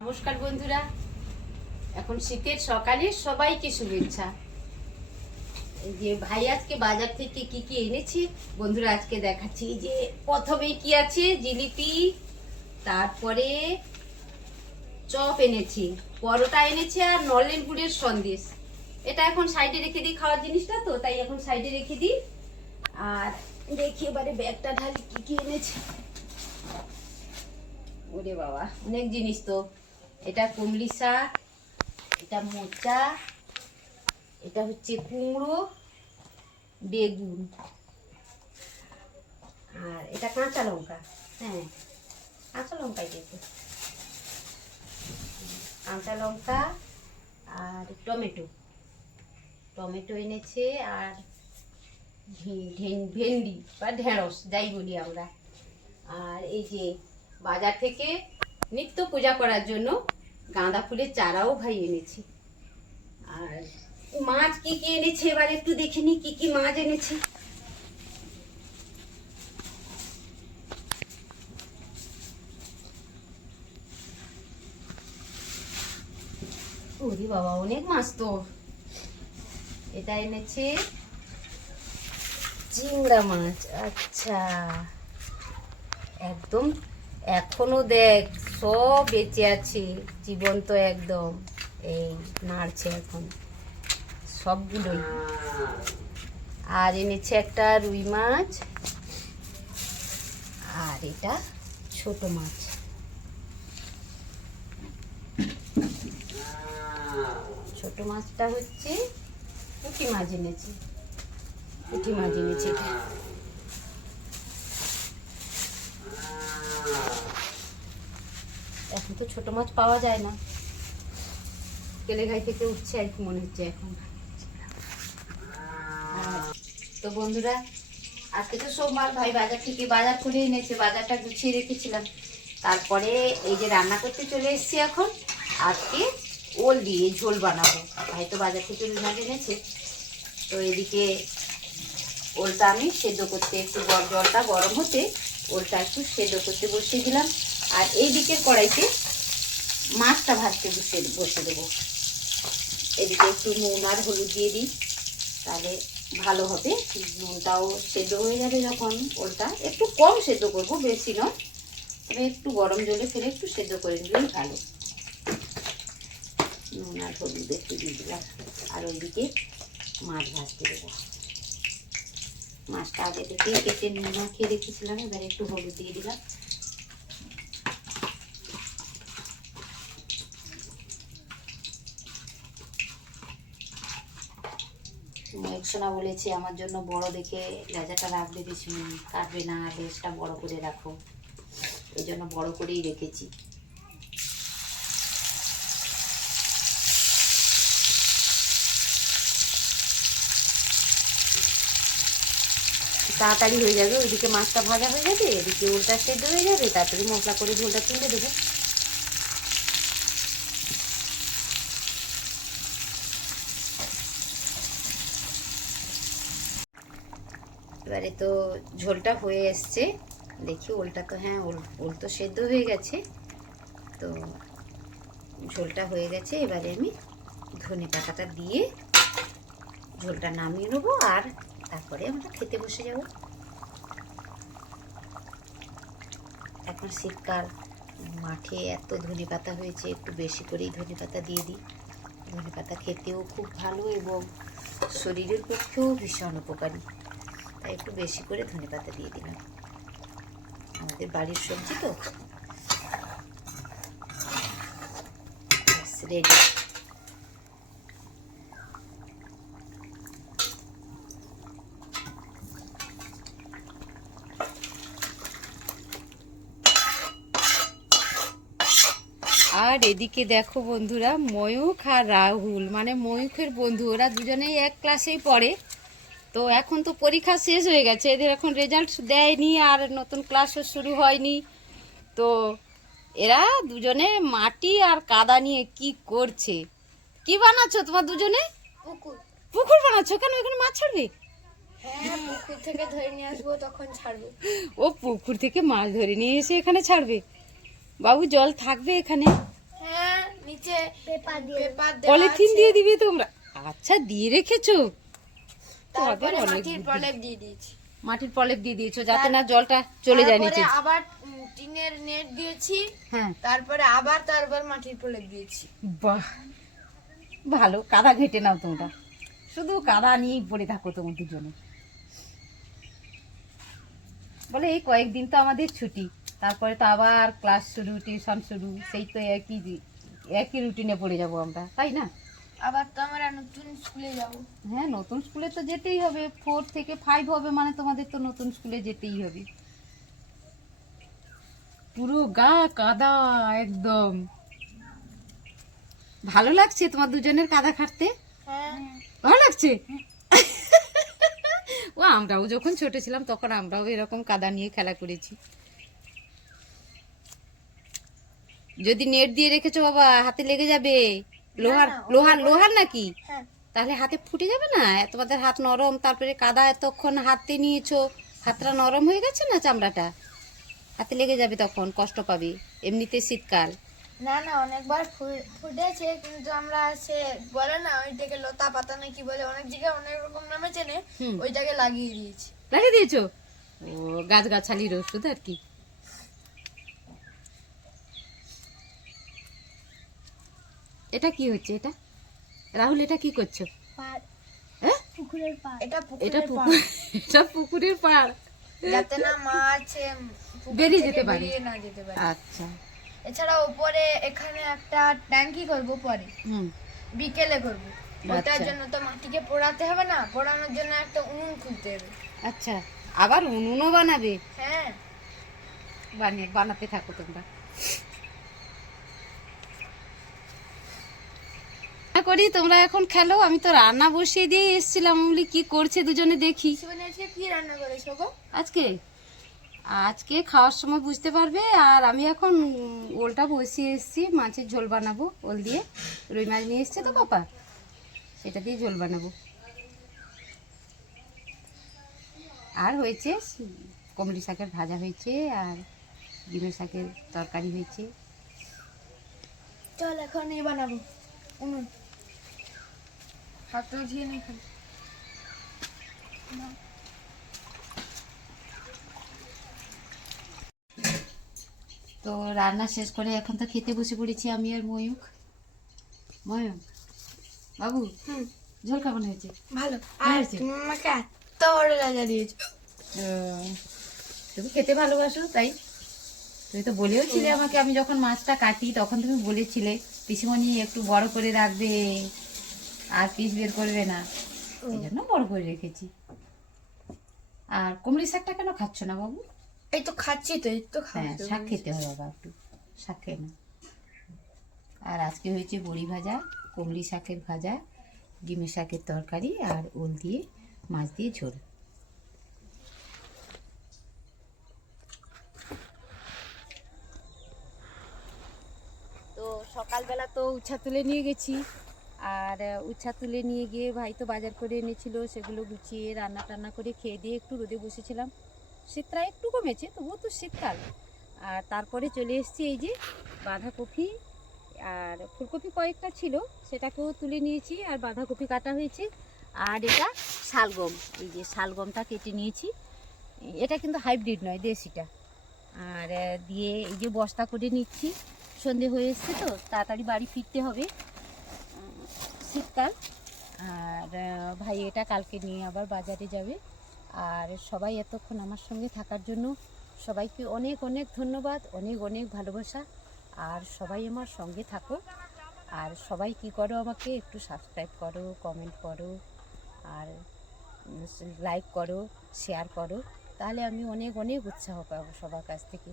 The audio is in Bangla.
নমস্কার বন্ধুরা, এখন শীতের সকালে সবাইকে শুভেচ্ছা। এই যে ভাই আজকে বাজার থেকে কি কি এনেছে বন্ধুরা আজকে দেখাচ্ছি। যে প্রথমে কি আছে, জিলিপি, তারপরে চপ এনেছি, পরোটা এনেছে আর নলেন গুড়ের সন্দেশ। এটা এখন সাইডে রেখে দিই, খাওয়ার জিনিসটা তো তাই এখন সাইডে রেখে দিই। আর দেখি এবারে ব্যাগটা ঢালি কি কি এনেছে। ওরে বাবা, অনেক জিনিস তো। এটা কুমড়ি শাক, এটা মোচা, এটা হচ্ছে কুমড়ো, বেগুন, আর এটা কাঁচা লঙ্কা। হ্যাঁ, কাঁচা লঙ্কাই দিয়েছে, কাঁচা লঙ্কা আর টমেটো। টমেটো এনেছে আর ভেন্ডি বা ঢেঁড়স যাই বলি আমরা। আর এই যে বাজার থেকে নিত্য পূজা করার জন্য গাঁদা ফুলের চারাও ভাই এনেছে। আর মাছ কি কি এনেছে এবার একটু দেখে নি কি কি মাছ এনেছে। ওরে বাবা, অনেক মাছ তো। এটা এনেছে চিংড়া মাছ। আচ্ছা, একদম এখনো দেখ সব বেঁচে আছে, জীবন্ত একদম। এই নাড়ছে এখন সবগুলোই। আর এনেছে একটা রুই মাছ, আর এটা ছোট মাছ। ছোট মাছটা হচ্ছে পুঁটি মাছ এনেছে, পুঁটি মাছ এনেছে এটা। এখন তো ছোট মাছ পাওয়া যায় না, কেলেঘাই থেকে উঠছে আর কি মনে হচ্ছে এখন। তো বন্ধুরা, আজকে তো সোমবার, ভাই বাজার থেকে বাজার করে এনেছে, বাজারটা গুছিয়ে রেখেছিলাম। তারপরে এই যে রান্না করতে চলে এসেছি এখন। আজকে ওল দিয়ে ঝোল বানাবো। ভাই তো বাজার থেকে রুই মাছ এনেছে, তো এদিকে ওলটা আমি সেদ্ধ করতে, একটু জলটা গরম হতে ওলটা একটু সেদ্ধ করতে বসিয়ে দিলাম। আর এই দিকের কড়াইতে মাছটা ভাজতে বসে দেবো। এদিকে একটু নুন আর হলুদ দিয়ে দিই, তাহলে ভালো হবে। নুনটাও সেদ্ধ হয়ে যাবে যখন। ওলটা একটু কম সেদ্ধ করবো, বেশি নয়, তবে একটু গরম জলে ফেলে একটু সেদ্ধ করে নিলেই ভালো। নুন আর হলুদ একটু দিয়ে দিলাম। আর ওইদিকে মাছ ভাজতে দেবো। মাছটা আগে থেকে কেটে নুন মাখিয়ে রেখেছিলাম, এবার একটু হলুদ দিয়ে দিলাম। একশোনা বলেছে আমার জন্য বড় দেখে লেজাটা রাখবে, বেশি কাটবে না, লেজটা বড় করে রাখো। এই জন্য বড় করেই রেখেছি। তাড়াতাড়ি হয়ে যাবে, ওইদিকে মাছটা ভাজা হয়ে যাবে, এদিকে ওলটা সেদ্ধ হয়ে যাবে, তাড়াতাড়ি মশলা করে ঝোলটা তুলে দেবো। এবারে তো ঝোলটা হয়ে এসছে, দেখি ওলটা তো, হ্যাঁ ওল তো সেদ্ধ হয়ে গেছে। তো ঝোলটা হয়ে গেছে, এবারে আমি ধনে পাতাটা দিয়ে ঝোলটা নামিয়ে নেবো, আর তারপরে আমরা খেতে বসে যাব। এখন শীতকাল, মাঠে এত ধনে পাতা হয়েছে, একটু বেশি করেই ধনে পাতা দিয়ে দিই। ধনে পাতা খেতেও খুব ভালো এবং শরীরের পক্ষেও ভীষণ উপকারী, তাই একটু বেশি করে ধনে পাতা দিয়ে দিলাম। আমাদের বাড়ির সবজি তো। রেডি। আর এদিকে দেখো বন্ধুরা, ময়ূখ আর রাহুল, মানে ময়ূখের বন্ধু, ওরা দুজনেই এক ক্লাসেই পড়ে। তো এখন তো পরীক্ষা শেষ হয়ে গেছে, এদের এখন রেজাল্ট দেয়নি আর নতুন ক্লাসও শুরু হয়নি। তো এরা দুজনে মাটি আর কাদা নিয়ে কি করছে। কি বানাচ্ছো তোমার দুজনে? পুকুর। পুকুর বানাচ্ছো কেন? এখানে মাছ ছাড়বে? হ্যাঁ, পুকুর থেকে ধরে নিয়ে আসবো, তখন ছাড়বো। ও পুকুর থেকে মাছ ধরে নিয়ে এসে এখানে ছাড়বে? বাবু, জল থাকবে এখানে? হ্যাঁ, পেপার দিয়ে পেপার পলিথিন দিয়ে দিবে তোমরা? আচ্ছা, দিয়ে রেখেছো। তারপরে তোমাদের অনেক মাটির বুদ্ধি। প্রলেপ দিয়ে দিয়েছি। মাটির প্রলেপ দিয়ে দিয়েছো যাতে না জলটা চলে যায় তারপরে নিচে। আবার টিনের নেট দিয়েছি। হ্যাঁ, তারপর মাটির প্রলেপ দিয়েছি। বাহ, ভালো। কাদা ঘেটে নাও তোমরা, শুধু কাদা নিয়েই পড়ে থাকো তোমার দুজনে। বলে এই কয়েকদিন তো আমাদের ছুটি, তারপরে তো আবার ক্লাস শুরু, টিউশন শুরু, সেই তো একই রুটিনে পড়ে যাব আমরা, তাই না? আবার তো আমরা নতুন স্কুলে যাব। হ্যাঁ, নতুন স্কুলে তো যেতেই হবে। 4 থেকে 5 হবে মানে তোমাদের তো নতুন স্কুলে যেতেই হবে। পুরো গা কাদা একদম। ভালো লাগছে তোমার দুজনের কাদা খাটতে? হ্যাঁ, ভালো লাগছে? ও, আমরাও যখন ছোট ছিলাম তখন আমরাও এরকম কাদা নিয়ে খেলা করেছি। যদি নেট দিয়ে রেখেছো বাবা, হাতে লেগে যাবে। লোহার না, লোহার লোহার নাকি? হ্যাঁ। তাহলে হাতে ফুটে যাবে না? তোমাদের হাত নরম, তারপরে কাদা এতক্ষণ হাতে নিয়েছো, হাতটা নরম হয়ে গেছে না, চামড়াটা হাতে লেগে যাবে, তখন কষ্ট পাবে। এমনিতে শীতকাল। না না, অনেকবার ফুটেছে, কিন্তু আমরা সে বলে না ওইটাকে লতা পাতা না কি বলে, অনেক জায়গায় অনেক রকম নামে চেনে, হুম। ওইটাকে লাগিয়ে দিয়েছি। লাগিয়ে দিয়েছো? ও, গাছগাছালির ওষুধ আর কি। এটা কি হচ্ছে? এটা রাহুল, এটা কি করছো? পার, হ্যাঁ, পুকুরের পার। এটা এটা পুকুরের পুকুর, এটা পুকুরের পাড়, পাড়, যাতে না মাছ পুকুর বেরিয়ে থেকে যেতে পারে। বেরিয়ে না যেতে পারে। আচ্ছা। এছাড়া উপরে এখানে একটা ট্যাঙ্কি করব পরে, হুম। বিকেলে করব। ওটার আচ্ছা। জন্য তো মাটিকে পোড়াতে হবে না, পোড়ানোর জন্য একটা উনুন খুলতে হবে। আচ্ছা, আবার উনুনও বানাবে? হ্যাঁ, বানাতে থাকো তোমরা। করি, তোমরা এখন খেলো। আমি তো রান্না বসিয়ে দিয়ে এসেছিলাম। আমি বলি কি করছে দুজনে দেখি। শিবানী আজকে কি রান্না করেছো গো? আজকে আজকে খাওয়ার সময় বুঝতে পারবে। আর আমি এখন ওলটা বসিয়ে এসেছি, মাছের ঝোল বানাবো। ওল দিয়ে রুই মাছ নিয়ে এসছে তো পাপা, সেটা দিয়ে ঝোল বানাবো। আর হয়েছে কমলি শাকের ভাজা হয়েছে, আর ডিমের শাকের তরকারি হয়েছে। চল এখন এই বানাবো উনুন। হাতটা ঝিয়ে নেই খালি। তো রান্না শেষ করে এখন তো খেতে বসে পড়েছি আমি আর ময়ূক। ময়ূক বাবু, ঝোল কেমন হয়েছে? ভালো। আর আর তুমি আমাকে এত বড় লাগা দিয়েছো। তুমি খেতে ভালোবাসো তাই? তুমি তো বলেও ছিলে আমাকে, আমি যখন মাছটা কাটি তখন তুমি বলেছিলে পিসিমণি একটু বড় করে রাখবে, আর পিস বের করবে না, এই জন্য বড় করে রেখেছি। আর কুমড়ি শাকটা কেন খাচ্ছ না বাবু? এই তো খাচ্ছি তো, এই তো হ্যাঁ, খাচ্ছি। শাক খেতে হয় বাবা, একটু শাক খেয়ে না। আর আজকে হয়েছে বড়ি ভাজা, কুমড়ি শাকের ভাজা, ডিমের শাকের তরকারি, আর ওল দিয়ে মাছ দিয়ে ঝোল। তো সকালবেলা তো উচ্ছা তুলে নিয়ে গেছি, আর উচ্ছা তুলে নিয়ে গিয়ে ভাই তো বাজার করে এনেছিল, সেগুলো গুছিয়ে রান্না টান্না করে খেয়ে দিয়ে একটু রোদে বসেছিলাম। শীতটা একটু কমেছে, তবুও তো শীতকাল। আর তারপরে চলে এসেছি এই যে বাঁধাকপি আর ফুলকপি কয়েকটা ছিল, সেটাকেও তুলে নিয়েছি, আর বাঁধাকপি কাটা হয়েছে। আর এটা শালগম, এই যে শালগমটা কেটে নিয়েছি। এটা কিন্তু হাইব্রিড নয়, দেশিটা। আর দিয়ে এই যে বস্তা করে নিচ্ছি। সন্ধে হয়ে এসছে তো, তাড়াতাড়ি বাড়ি ফিরতে হবে, শীতকাল। আর ভাই এটা কালকে নিয়ে আবার বাজারে যাবে। আর সবাই এতক্ষণ আমার সঙ্গে থাকার জন্য সবাইকে অনেক অনেক ধন্যবাদ, অনেক অনেক ভালোবাসা। আর সবাই আমার সঙ্গে থাকো। আর সবাই কি করো, আমাকে একটু সাবস্ক্রাইব করো, কমেন্ট করো, আর লাইক করো, শেয়ার করো, তাহলে আমি অনেক অনেক উৎসাহ পাবো সবার কাছ থেকে।